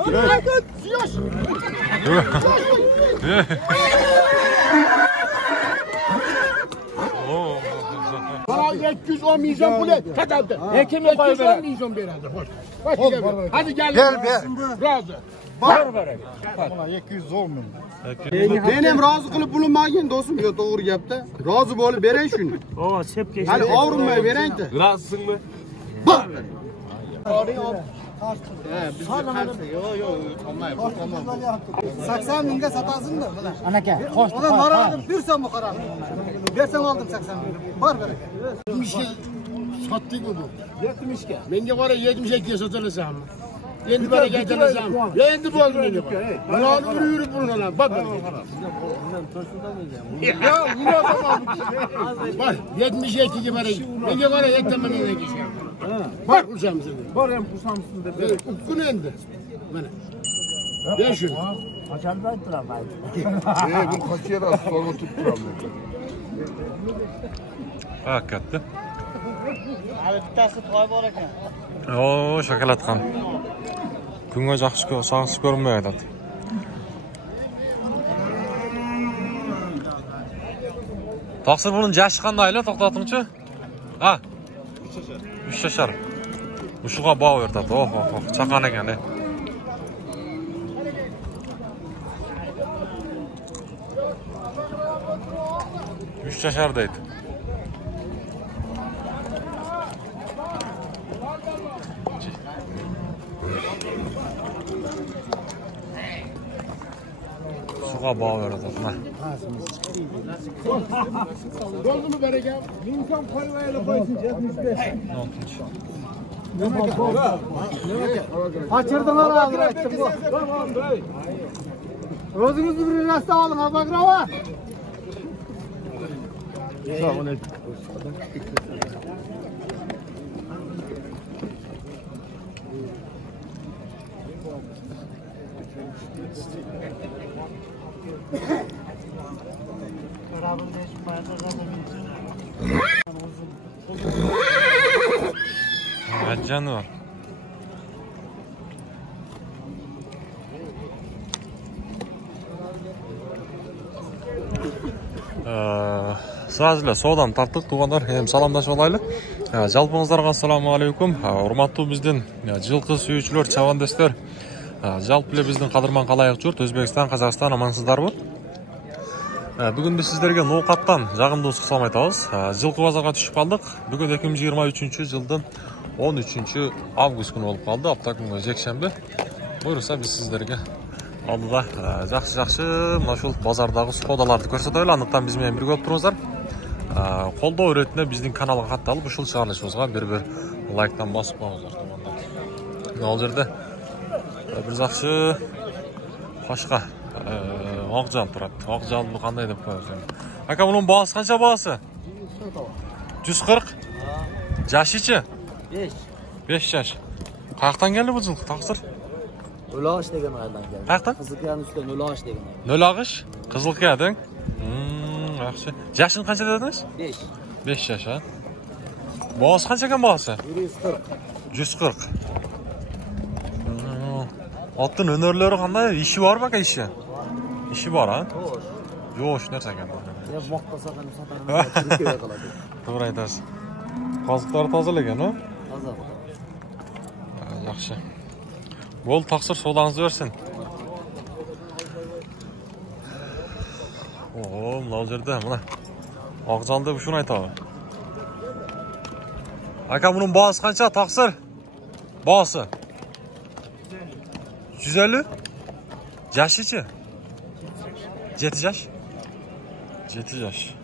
Yosh. Bana 210 milyon pul kadaldı. Kime koy ver? 210 milyon beradi. Hoş. Hadi gel. Gel ver. Razı. Var ver. Bana 210 milyon. Men ham rozi qilib bulunmagan do'stim, yo to'g'ri gapda. Rozi bo'lib beray shuni. O, sep kesh. Hali og'rinmay berang-da. Rozisingmi? Bor. Yo, 80 mingga sotasizmi? Anaka, qo'sh. Ulan norozilik bersam qarab. Bersam oldim 80 ming. Bor beray. 70'e sattık mı bu? 70'e. Menga qara 72'ye sotilasam. Endi bana getirsem. Endi bo'ldi menga. Ularni yurib buradan. Bak. Ya, ular tamam. Bak 72'ye bana. Menga qara yetmeden geçer. Bak uçamız dedi. Bor ham xursandsiz deb. Ukkun endi. Mana. Ben şunu. Qachon aytdilar Bu kaçıyor az sonra tutturam. Hakikaten. Hali bittasi to'y bor ekan. Oo, shokoladxon. Kunga yaxshi ko'rinmaydi. Taqsir bunun yashi qandaylar to'xtatimchi? Ha. 3 yashar. Mushuga bog' o'rtadi. Oh, chaqan ekan. 3 yashar deydi. Suga bog' o'rtadi. Oldu mu bereke? İnsan koymayla koysun 75. Kaçırdılar ağzını açtım bu. Rozunuzdu bir rasta alın ha bakrava. Canım. Sizlarga savdan tartib tuğanlar hem salamlashib olaylik. Жалпыңыздарга assalomu alaykum. Hurmatli bizden жылкы сүйүүчүлөр, чабандештер. Жалпы эле биздин кадырман калайык журт, Өзбекстан, Казакстан амансыздарбы? Бүгүн биз сиздерге ноокаттан жагымдуу суксам айтабыз. Жылкы базарга түшүп калдык. Бүгүн 2023-жылдын 13 август күнү болуп калды. Апта күнгө жекшемби. Буюрса биз сиздерге алдыда жакшы мына ушул базардагы соодаларды көрсөтөлү. Андыктан биз менен бирге болуп туруңуздар. Колдоо өретине биздин каналга катталып, ушул чыгарылышыбызга бир лайктан басып коюңуздар. Ал жерде бир жакшы кошко ак жал турат. Ак жалды кандай деп коебуз. Ака, мунун баасы канча баасы? 140. Жашычы? 5 жаш. Каяктан келди бул жылкы таксыр? Өлағыш деген айдан келді. Қаяқтан? Қызылқияның үстінен Өлағыш деген ай. Өлағыш? Қызылқия дең? Жақсы. Жашын қанша дедіңіз? 5. 5 жаш, а? Бағасы қанша екен бағасы? 140. Аттың өнерлері қандай? Işi var mı işi? İşi var, ha? Жош, нәрсе екен? Мақтаса қаны сатарына Doğru айтасыз. Қазықтары таза екен, а? Таза. Жақсы. Бол тақсыр содаңызды берсін. О, мынау жерде мына ақжалды бұшын айтады. Ака, мұның бағасы қанша тақсыр? Бағасы? 150? Жашы че? 7 жаш? 7 жаш.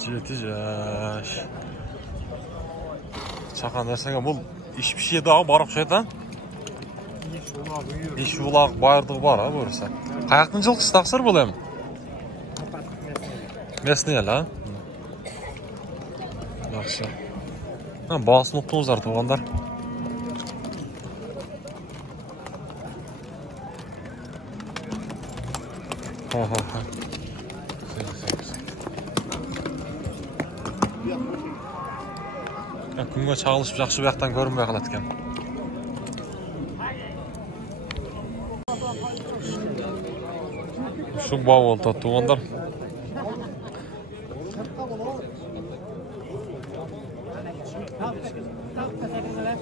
7 жаш. Чақан нәрсеге бұл İş bir şey daha var okşaydı. İş ulaq bayırdığı var ha burası. Kayaqtın жылқысы taqsır бұл hem? Mesni el ha? Yaxşı. Bağısını uqtunuzlar tuğanlar. Күнгө чагылышып жакшы бияктан көрүнбөй калат экен. Şu bağ oldu tuğanlar.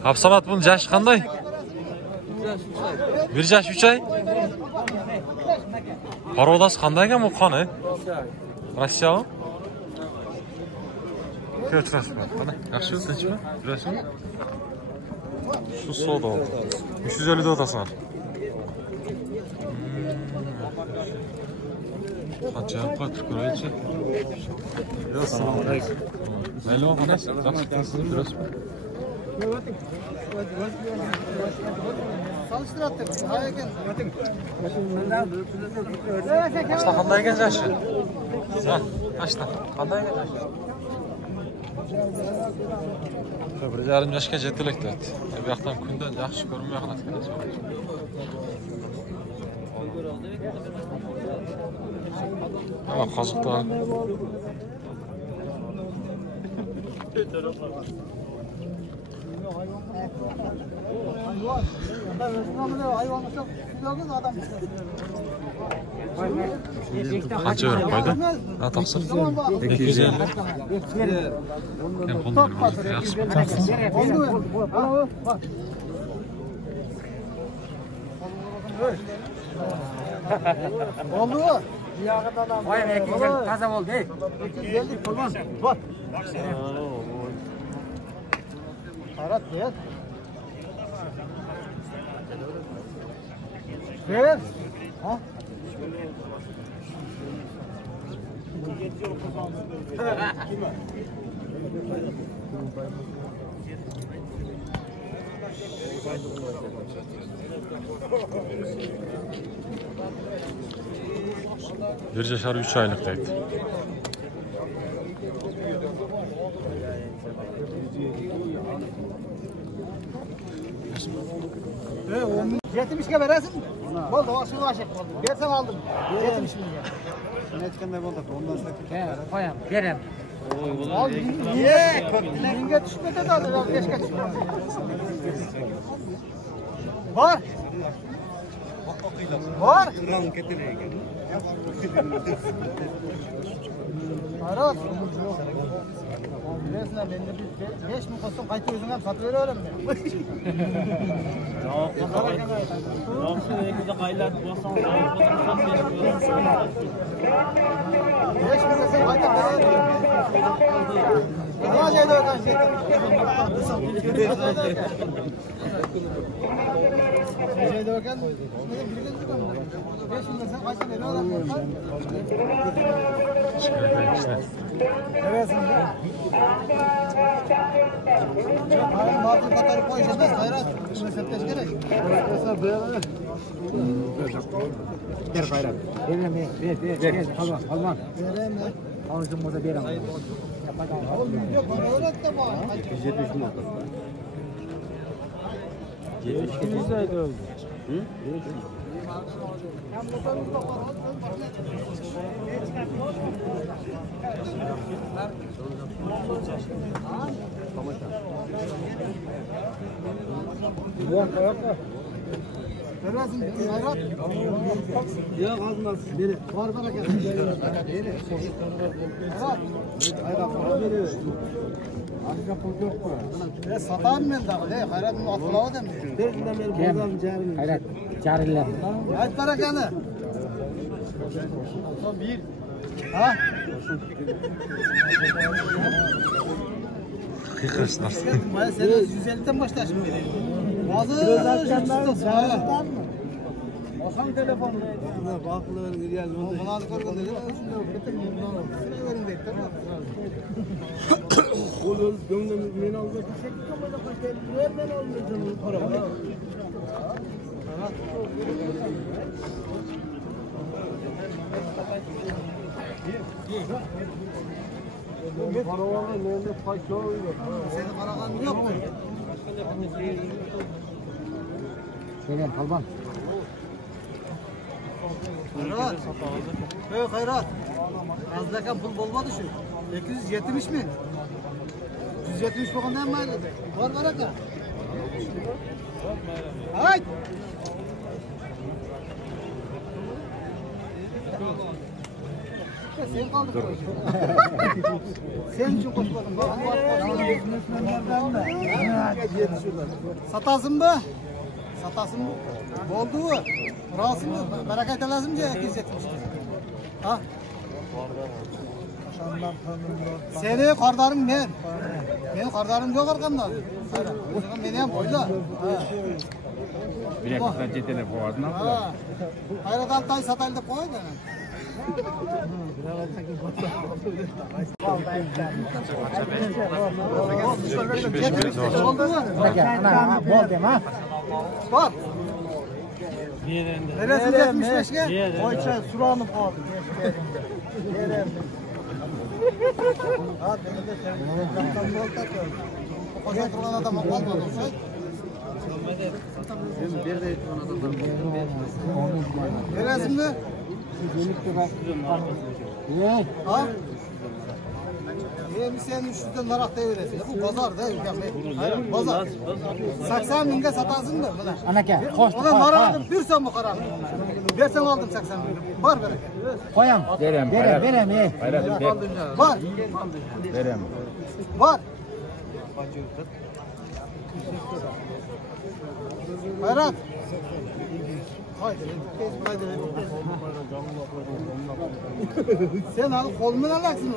Hapsamat bunun yaşı qanday? 1 yaş 3 ay. Parodas qanday ekan bu qani? Rossiya. Ko'chirasiz. Qani? Yaxshi tinchmi? Bilasizmi? Şu soda. 350 da otasın. Acayip katır kurayıcı. Biraz selamünaleyküm. Neyle o kadar? Zaten biraz. Çalıştırdık. Hayırken. Kaçta kanday geleceksin? Ha, kaçta? Kanday geleceksin? Bir yarım yaşka jettilik dedi. Bir yaktan günden yaxshi ko'rinmay qoladi. Ama qoziqda qancha berib qo'ydi? Ha, taqsir. 250. Hem qo'ldan Oldu mu? Vay be, taze oldu. 250 kurban. Bak. Hayrat ver. Ver. Ha? Bir yaşar 3 aylık deydi. Yetimişke veresin. Oldu, o şunu aşık oldu. Versem aldım. Yetimiş mi diye. Sen etkende oldu. Ondan sonra Koyam, verem. Al, niye? Yenge düşmedi de aldı. Beşke çıkmaz. Var. Var. Aras. Bilesin abi, bende 5 mi kostüm kayıt yüzünden hem satı veriyorum ben. Beş mi desem kayıt veriyorum. Ne şeyde öden şey. Şeyde öden. 5 mi desem kayıt veriyorum. Evet şimdi. Hayır, bazı katarı koyacağız. Hayrat. Mesafteş gerek. Mesela böyle. Gel hayrat. Verem ver. Alman. Verem ver. Ağzım burada verem. Oğlum yok bana öğret de bana. 170 mi oldu? 72 liraydı öldü. Hı? Vermezsin hayrat. Ya kalmaz. Beni. Var bana gel. Beni. Hayrat. Hayrat. Ancak bu yok mu? Ben satarım ben daha. Hayrat'ın atılava da mı? Hayrat, cariller. Hadi barakanı. Son bir. Ha? Kıkırsınlar. Maya sen 150'den başla şimdi. Bazı zaten mı? Bakan telefonu. Bakılır güzel. Bana da korkun dedi. Şunu verin dedi. Tamam. Olur gönlümüz men aldı. Teşekkür ederim. Ben aldım para. Para var mı? Nerede fayda yok? Senin paragan yok mu? Verem, kalban. Hayrat. Hey Hayrat. Azdakan pul olmadı şu. 270 mi? 170 bakımdan mı ayrıldı? Var baraka. Hayt. Sen kaldın. Sen için koşmadın. Satasın mı? Satasın mı? Oldu mu? Burası mı? Bereket lazım diye gizletmiş. Ha? Seni kardeşim ben. Benim kardeşim yok arkamda. Beni hem boyla. Bir dakika cetele boğazına. Hayrat Altay sataylı da koy da. Oldu mu? Bol dem ha. Var. Neresi 75'e? Oyça suranıp kaldı. Ha, beni de sen. Koca duran adam olmadı olsa. Neresi mi? Ha? Sen 300'den narak deviresin. Bu pazar değil. Hayır, pazar. 80 binge satarsın da. Anaka, hoş. Ona narak bir sen bu karar. Versen aldım 80 bin. Var bereket. Koyam. Verem. Var. Verem. Var. Hayrat. Sen al kolundan alacaksın.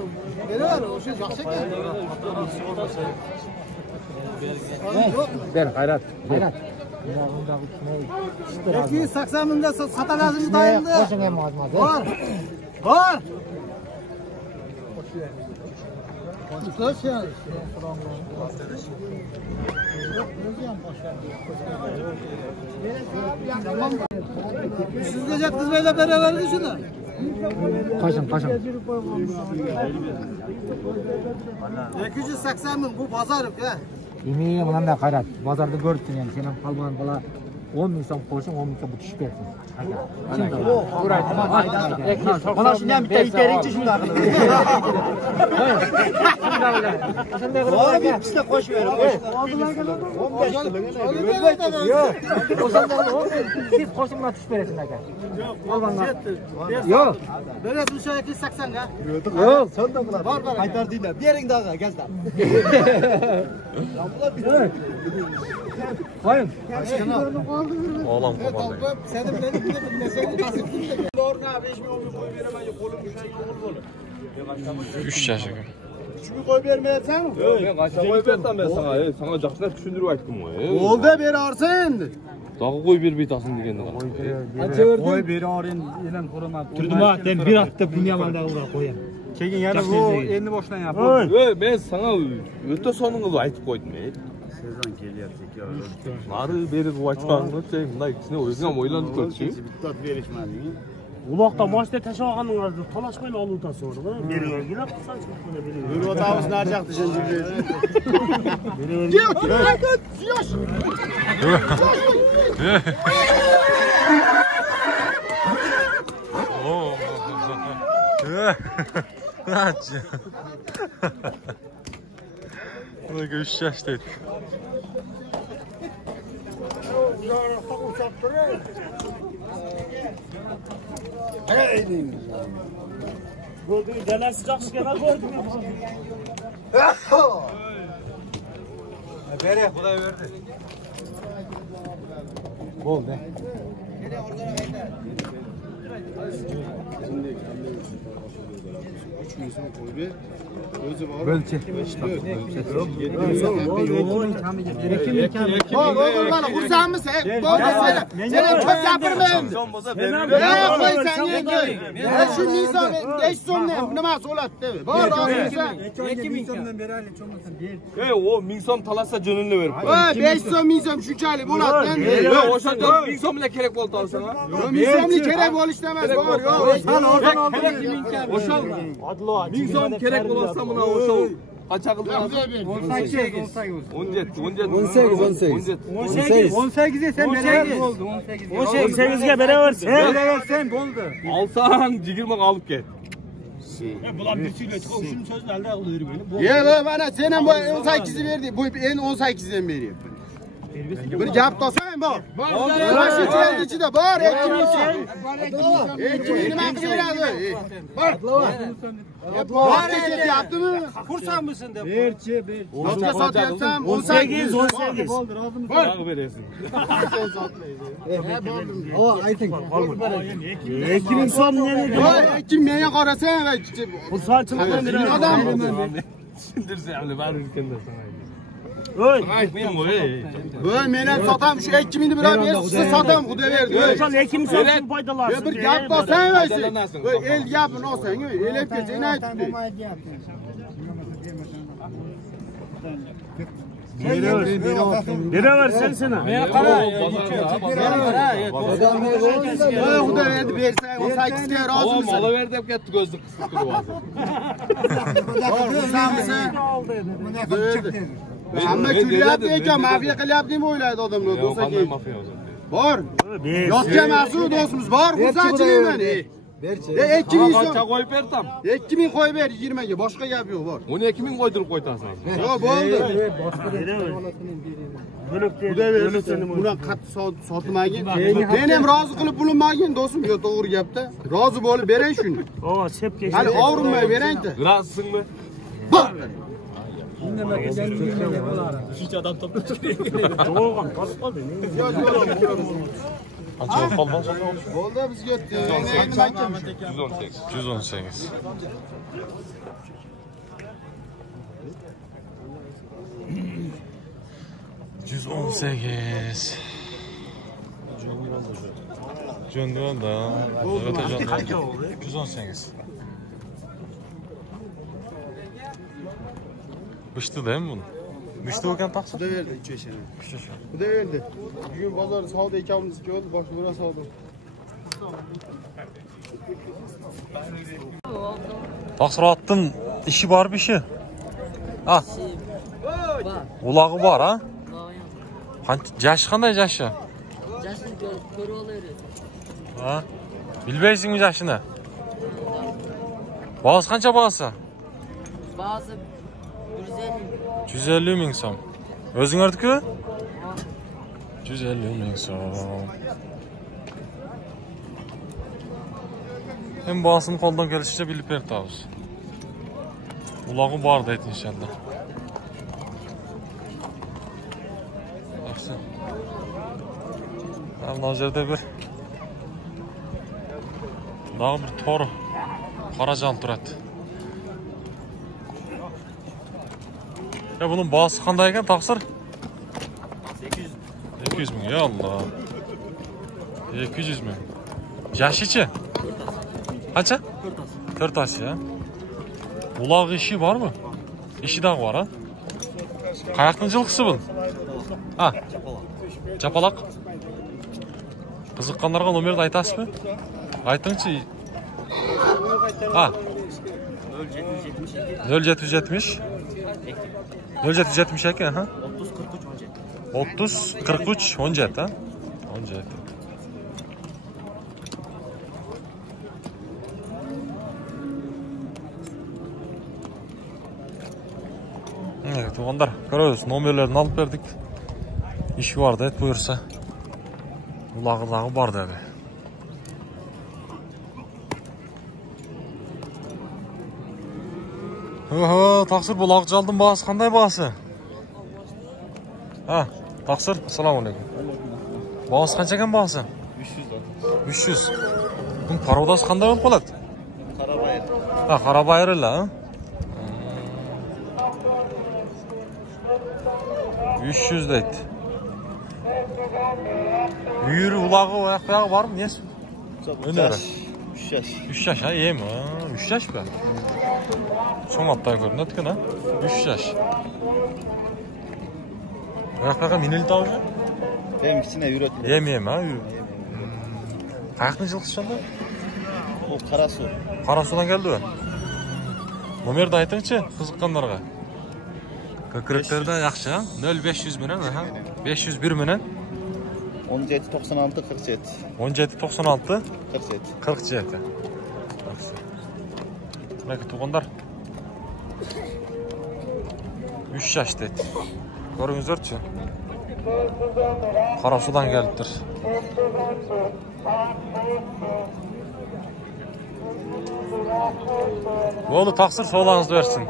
Beni ver. O şey yakışık ya. Ver hayrat. Hayrat. 280 binde sata lazım dayındı. Koşun hem olmaz. Var. Var. Kaç ya? Tamam. Siz Necdet Kız Bey'le beraber düşünün. Koşun. 280 bin bu pazarlık ya. Yemeği ulan da hayrat. Pazarda gördün yani senin kalman bala 10 bin so'm ko'rsin 10 bin so'm bu tushib bersin. Mana shundan bitta iteringchi shunday qilib. Shunday qilib. Voy, bitta qo'shib ber. 15 qiling. Yo'q. Siz qo'shib bilan tushib berasiz aka. Yo'q. Berasiz o'sha 280 ga. Yo'q. Sonda qilar. Bor bor. Qaytardinglar. Bering daga, gazdan. Qo'ying. Oğlan komandı. Seni bilmeseni tasdikli de. Doğruna 5 milyon koy veremem. Kolum uşak olur böyle. 3 yaşık. Şunu koy vermeyeceksin mi? Ben kaçta koy verdim ben sana. Sana жақсылап түшүндүрүп айттым ғой. Oldu beri arsa Дагы кой бербей атасың дегенди кара. Qo'y beri orin elan ko'raman. Turdim ha, sen bir hafta bunyamanda ular qo'yam. Keyin yana bu endi boshlanyapti. Ey, men sana өтө сонун кылып айтып койдум. Sezon kelyapti. Нары бери кылып айтпагыңды сен мындай кичине өзүң ойлонуп көрчү. Bitta berishmading. Uloqda moshda tashlab olganingizda talashmay olib o'tasiz o'rda. Berivergilar qilsan chiqib beriver. Yürü otağımız nerede yaktı sen Bu da 3 yaştaydı. Bu dalasi yaxshi kerak bo'ldi. Bere, Xudoy berdi. Bo'ldi. Bo'lchi. Kursan mısın? Sen çok yapırmayın. Ya koy sen yenge. Şu nizam geç sonuna nima so'lat deb. Bor olsa. 2000 so'mdan beraylik, cho'mmasin ber. Ey, o 1000 so'm talasa jönünle verip koy. Ha 5 so'm 1000 so'm shunchalik bo'ladi endi. Ey, o'shanda 1000 so'm bilan kerak bo'ldi sana. 1000 so'mlik kerak bo'lish emas, bor yo'q. Sen oradan olding. O'shal 1000 so'm kerak bo'lsa buna o'shal qancha qildi? 18 sen beraver bo'ldi. 18 ga beraversin. Beraversen bo'ldi. Alsang 20 ga olib ket. Bular bir suyla chiqib shuni so'zni alda qilib yurib. Ya mana sen ham bu 18'i verdi. Bu en 18'den beri. Bir gap topsang bor. Mana shu cheldi ichida bor, 2000 so'm. 2000 nima qiladi? Bor ketyaptimi? Xursandmisan deb. Notga sotyapsam 18. Bo'ldi, rozimiz. Bor berasiz. Ayting. 2000 so'm nega? Voy, 2000 menga qarasang va Xursandchilikdan beradi. odam. Tushundirsa ham bari yurganda sana. Oy, Aytmayman qo'y. Voy, men ham sotam shu 2000 ni biror bersa sotam, xudo berdi. o'shal 2000 so'm foydalansin. Bir gap topsang voy, el gapini olsang, elab ketsang aytdi. Beraversen sana. Voy, xudo berdi, bersang 18 ga rozimisan? Olaver deb ketdi ko'zni qisib turib hozir. Xursandmisan? Hamma kulyapti ekan, mafiya qilyapti deb o'ylaydi odamlar, do'stlar. Qanday mafiya o'zi? Bor. Yotgan mahsul do'stimiz bor, xursandchilikman. 2000 so'm. Qancha qo'yib berdim? 2000 qo'yib ber 20 ga, boshqa gap yo'q, bor. 12000 qo'ydirib qo'ytasan. Yo'q, bo'ldi. Bo'libdi. Bular qattiq sotmagin. Men ham rozi qilib pulimagin, do'stim. Yo'q, to'g'ri gapda. Rozi bo'lib beray shuni. O, sepga. Hali og'rinmay berang-da. Razisingmi? To'g'ri, to'g'ri qoldi. Qancha qolgan? Bo'ldi, bizga nima aytamiz? 118. Jo'ndanda. 118. Bishti-da ham buni. Bishti bo'lgan taqsir. Xudo berdi, 3 yashana. Xudo berdi. Bugun bozor savdo ekanmiz ko'rdi, boshqa bir savdo. Taqsirotning ishi bormi ishi? Ha. Ulog'i bor, ha? Qancha jashi qanday jashi? Jashini ko'rib olaylik. Ha? Bilmaysizmi jashini? Boğaz qancha boğazı? Boğazı 150. 150 ming so'm. O'zingizniku? 150 ming so'm. Hem boğazını qo'ldan kelishicha bilib beramiz. Ulog'i bor deydi inshaalloh. Yaxshi. Mana yerda bir daha bir to'ri qarajon turadi. Ya bunun boğazı qanday ekan, taqsir? 200 ming, ya Allah. 200 ming. Jashichi? Qancha? 4 taş ya. Uloq ishi bormi? İşi de var ha. Qayoqning jilqisi bu? Ha. Japaloq. Qiziqqanlarga nomerni aytasizmi? Aytingchi. Ha. 0770 0772 ha. 30 43 17 ha. 17. Evet, onlar görüyoruz. Nomerlerini alıp verdik. İş vardı, et buyursa. Ulağı var dedi. Oho, taqsir bulaq çaldım bağısı. Qanday bağısı? Ha, taqsir. Assalamu alaykum. Bağısı qancha ekan bağısı? 300. 300. Bunun parodası qanday bo'lib qoladi? Qarabayir. Ha, qarabayirlar, ha? 300 deydi. Büyürü ulağı ayağı var mı? Niyesi? Öneri. 3 yaş. 3 yaş ha, iyi mi? 3 yaş be. Son hatta görünüyor ki ne? 3 yaş. Ayağı minili tavcı? Benim içine yürütüyor. Yem ha, yürü. Ayakını жылқышanda? O Karasu. Karasu'dan geldi o. Nomerdi aytыңchi qiziqqanlarga. Kökürükleri yaxshi ha? 0500 menen ha? 501 menen 17 96 47. 17 96 47. 47. Belki tuğanlar 3 yaş dedi. Görüngüzlerçi. Qarasudan kelipdir. Bo'ldi, taqsir sog'lig'ingizni bersin.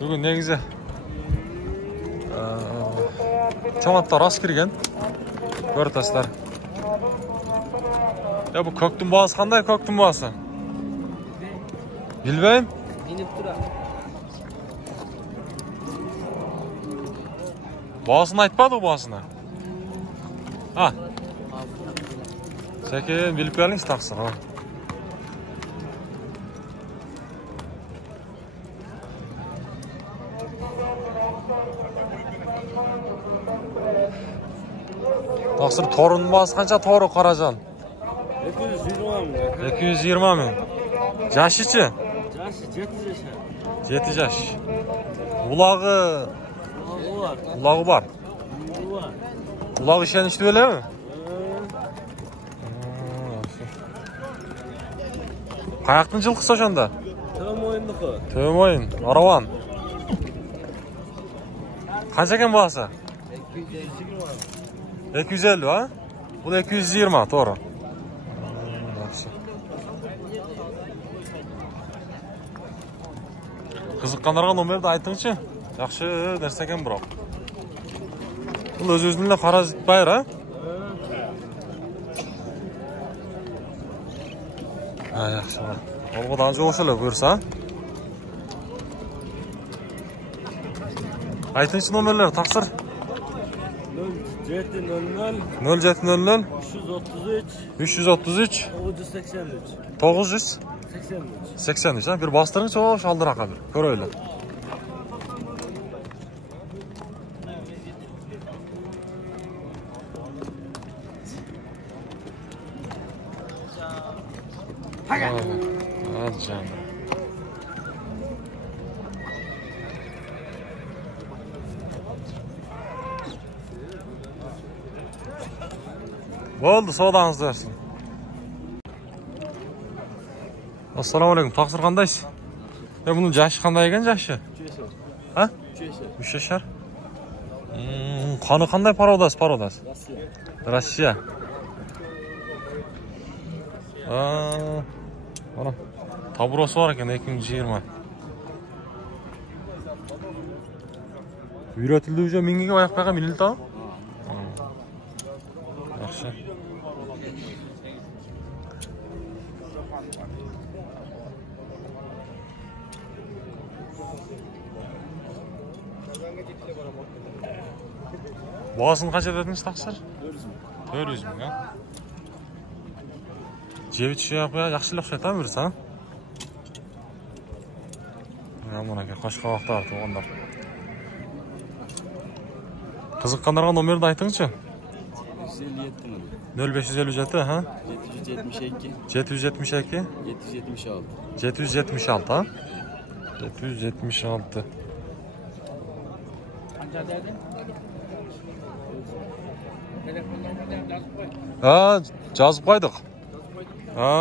Bugun negizi Çomatlar rast kirgen. Görtaslar. Ya bu köktün boğası qanday köktün boğası? Bilbeyim. Binip tura. Boğasını aytmadı boğasını. Ha. Sekin bilip geliniz taqsir. Ha. Taqsir torun boğası qancha to'g'ri Qarajon? 220 ming. Yashi-chi? Yashi 7 yaşar. 7 yaş. Ulag'i bor. Ulag'i ishonishdi o'lami? Qayoqdan jilqisi o'shanda? To'moyinniqi. To'moyin, Aravan. Qancha ekan boğası? 250 ha? Bu da 220 to'g'ri. Qiziqqanlarga nomerni aytingchi. Yaxshi narsa ekan biroq. Bu o'z-o'zidan qaraz bayr ha? Ha, yaxshi. Olg'odan jo'shilib ko'rsa. Aytingchi nomerlar taqsir. 0700 333 983 ha, bir bastırınca o şaldır akabir. Kör öyle. Hadi canım. Oldu, soğudanızı versin. Assalamu alaykum. Taqsir qandaysiz? Ya bunun yaşı qanday ekan yaşı? 3 yaşar. Ha? 3 yaşar. Qani qanday parodas? Rossiya. Mana taburosi var ekan 220. Üretildi уже mingiga oyoq qo'yga minildi. Yaxshi. Boğasını kaç ederdiniz taqsir? 400 ming ha? Jevit şey yapıyor, yaxshi o'xshaydi mi birisi ha? Yomon aka, qo'shqa vaqtda to'g'anlar. Qiziqqanlarga nomerni aytingchi. 0557 ha? 772 776 ha? 776. Ha, жазып қойдық. Ha.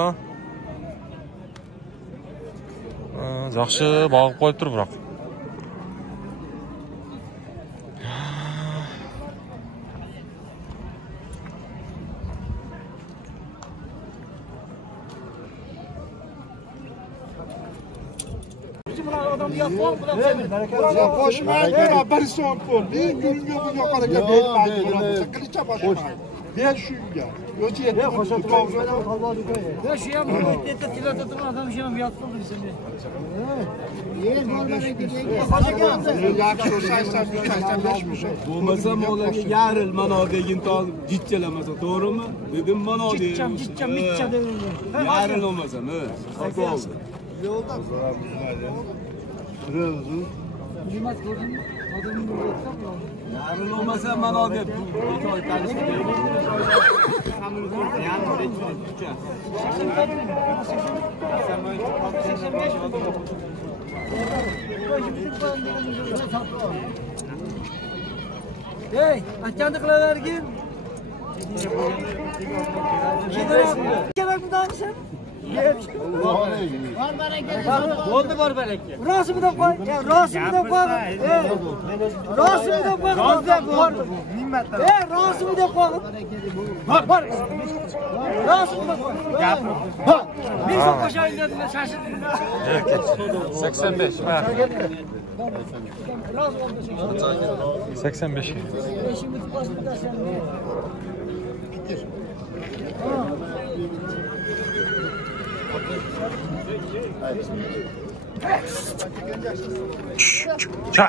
Жақсы бағып қойып тұр бірақ. Koşmayın, bir son pul. Bir gün yok yukarı gelmeyin. Kılıça başlamayın. Ben şuyum. Öte yedim. Ben şu yan müddette tilatatın adam şu yan yattı mı seni? Bo'lmasam olarga yaril mana degin to jitchalamasa, to'g'rimi? Dedim mana dedim. Jitcham mitcha dedim. Yaril olmasam, saqol. Yolda. Nimet gördün mü? Adamın burada. Yaril olmasam mana deb. To'y tanishib berdim. Hey, açandı kılavergin. Kerak mı danışın? Oldu var bereket. Rasımı da koy. Rasımı da koy. Rasımı da koy. Rasımı da koy. Var. Rasımı da koy. Bir son koşayım dedim şaşırdım. Erkek. 85. Ha. 85. Çay.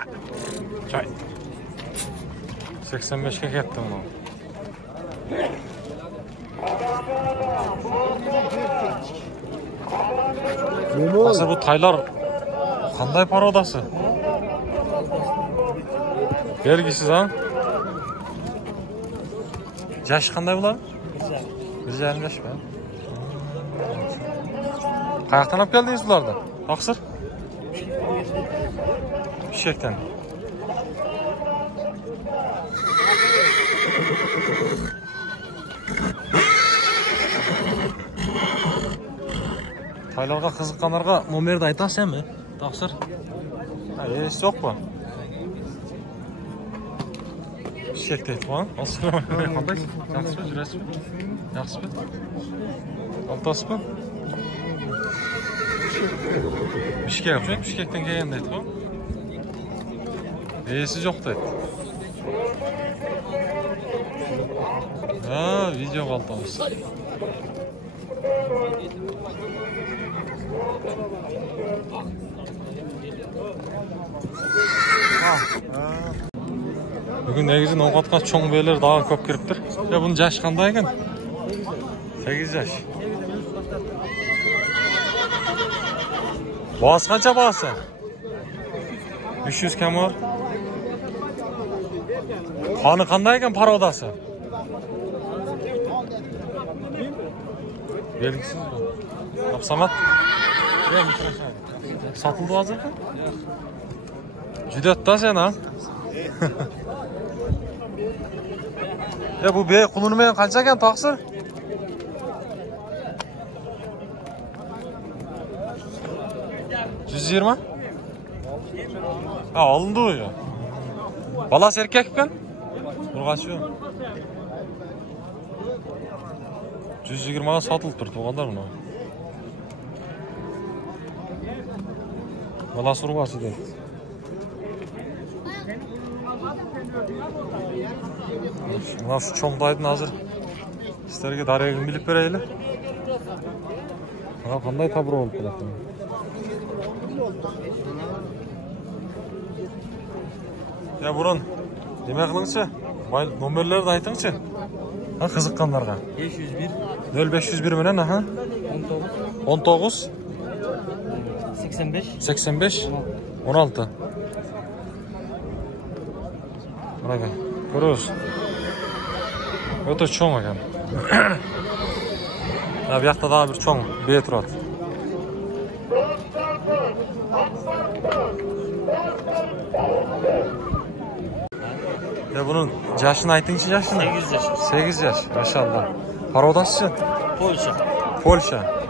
85'e ketdim bu. Hazır bu taylar qanday parodası? Belgisiz ha? Yaş qanday bular? 150 yaş mı? Qayerdan olib keldingiz bularni? Taqsir? Bishkekdan. Taylarga qiziqqanlarga nomerni aytasanmi? Taqsir? Hech yo'qmi? Bishkekda aytgan. Assalomu alaykum. Qandaysiz? Yaxshimi? Jurasizmi? Yaxshimi? Oltasizmi? Bishkek, Bishkekdan kelganda aytgan. Siz yo'q dedi. Ha, video qoltamiz. Bugün negizin ovqatga cho'ng beylar daha ko'p kiribdir. Ya buni yash qanday ekan? 8 yaş. Boğaz qancha boğazı? 300 kam bor. Qoni qanday ekan parodasi? Belgisiz bu. Samat. Satıldı hozir? Juda sen ha? Ya bu bey qulunmayan qancha ekan taqsir? 120? Ha, alındı o ya. Balası erkek mi? Burgaç yok. 120'a satılıp durdu o kadar mı? Balası urgası değil. Buna şu çoğundaydın hazır. İsterge darayagın bilip bereyle. Ha, qanday tabro olup kelepti. Ya burun, demek kılınçı, nomerleri de aytыңçı. Ha, kızıkkanlarga. 501. 0501 menen, aha. 19. 85. 85. 16. Buna gel. Görüyoruz. Öte çoğun ekan. Ya bu yakta daha bir çoğun. Bir turat. Ya bunun yaşını aytыңçı yaşını? 8 yaş. 8 yaş. Maşallah. Parodasçı? Polşa.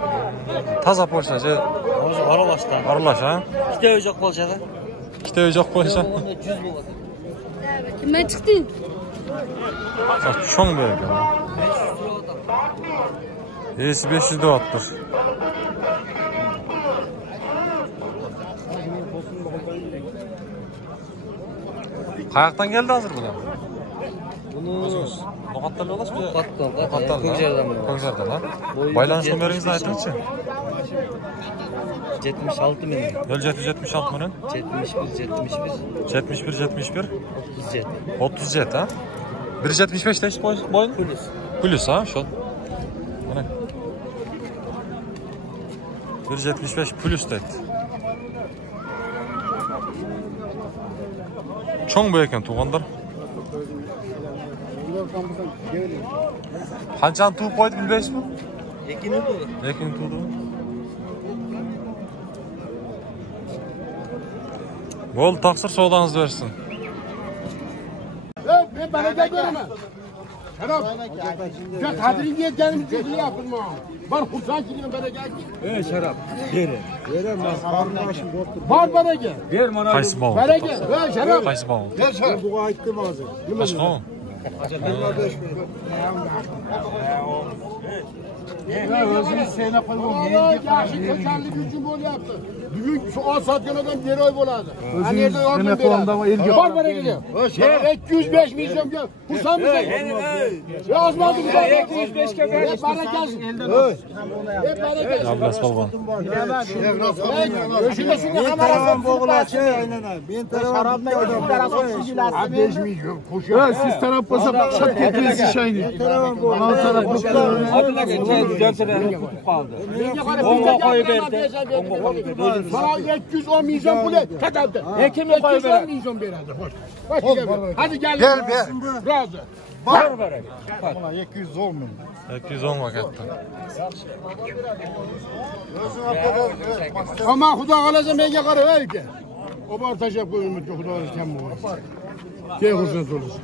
Taza Polşa. Aralaşta. Aralaş ha? İşte öcek Polşa'da. İşte öcek Polşa. Kime çıktın? Çoğun böyle. Esi 500 dolardır. Kayaktan geldi hazır bu da. Bunu Tokat'tan yollaş mı? Tokat'tan. Kökser'den ha. Baylanış numarınızı aytыңçı. 76 menen. 0776 menen. 71. 37 ha. 1.75 de boyun? Plus ha şu. Mana. 1.75 plus dedi. Çoğun bu ekan tuğanlar. Qanchani tuğup qo'ydi bilmaysizmi? Ekini tuğdu. Ekini tuğdu. Bol taqsir savdangizni bersin. Ben bana gel görme. Şarap. Ya tadrin yetkenimiz çok iyi yapın mı? Var kursan gidiyorum bana gel. Şarap. Var bana gel. Qaysi bol? Bana gel. Ver şarap. Qaysi bol? Ver şarap. Bu aytdim hozir. Boshqa. Ya özünü seyne koyma. Yaxshi kasallik uchun bo'lyapti. Bugun shu ot sotgan odam bir oy bo'ladi. Ana yerda yordam beradi. Bor bana geliyor. 205 millionga kursanmız. Yozmadim ben. 205 ga ber. Bana gelsin. Hep bana gelsin. Ablas polvon. Shunda shunga qamarasiz bo'g'ilasi aylanadi. Men tarafimdan taraf 5 milyon. Qo'shib. siz taraf bo'lsa qishab ketdingiz ishayni. Onga qo'yib berdi. Sana 210 milyon pul kadaldi. Kimga qo'yib beradi? 210 milyon beradi. Xo'sh. Hadi gel. Gel ber. Rozi. Bor beradi. Mana 210 ming. 210 ma katta. Ama xudo xolasa menga qara aka. Obor tashab qo'ydim, xudo xolasa kam bo'ladi. Keyin xursand bo'lasiz.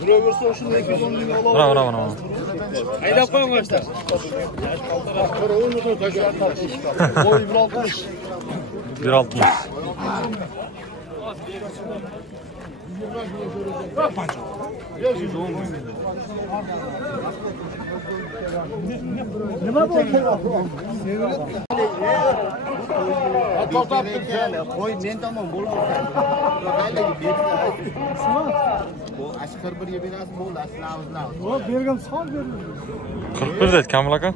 Biroversa shunda 210 ming olib. Bravo. Haydab qo'ying yoshlar. Qo'y 160. 160. Nima bo'ldi? Qo'y men tomon bo'lmasa. Qaydaga berdi? Bu askar bir yebinasi bo'ldi, aslavizlar. O bergan son berdi. 41 dedi Kamil aka.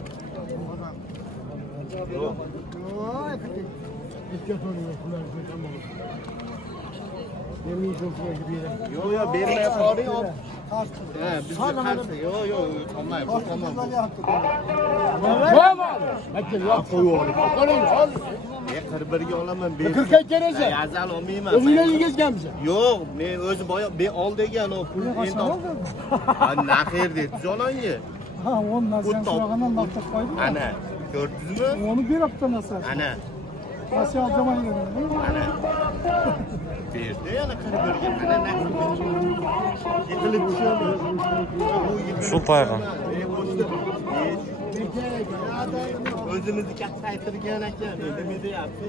Yo bermay qoling. Ha, biz qarshi. Yo, olmay, bu tamam. Makka yo'q qo'yib qoling. 41 ga olaman, 40 ga kerasa. Yazal olmayman. O'zingiz yegizganmisiz? Yo'q, men o'zi boya ol degan o pul endi. Naxir dedi, jo'longa. Ha, 10 narsa shunaqadan maqtab qo'ydim. Ana, ko'rdingizmi? Onu beribdi narsa. Ana. Nasıl alacağım aynı. Ana. Berdi yana 41 ga. Ana naxir. Yiqilib tushadi. Shu tayqa. O'zimizni katta aytirgan ekan. Endi men deyapti.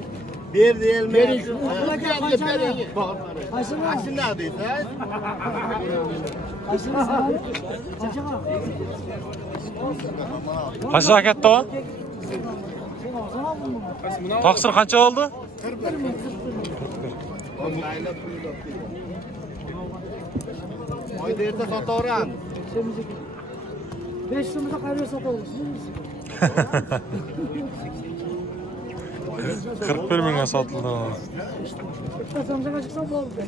Ber deyilmayapti. Ashuna deysiz? Qancha katta o? Taqsir qancha oldi? 41. Oyda erta sotaveramiz. 5 so'mda qayerga sotamiz? 41 mingga sotildi. Bitta so'mga chiqsa bo'ldi.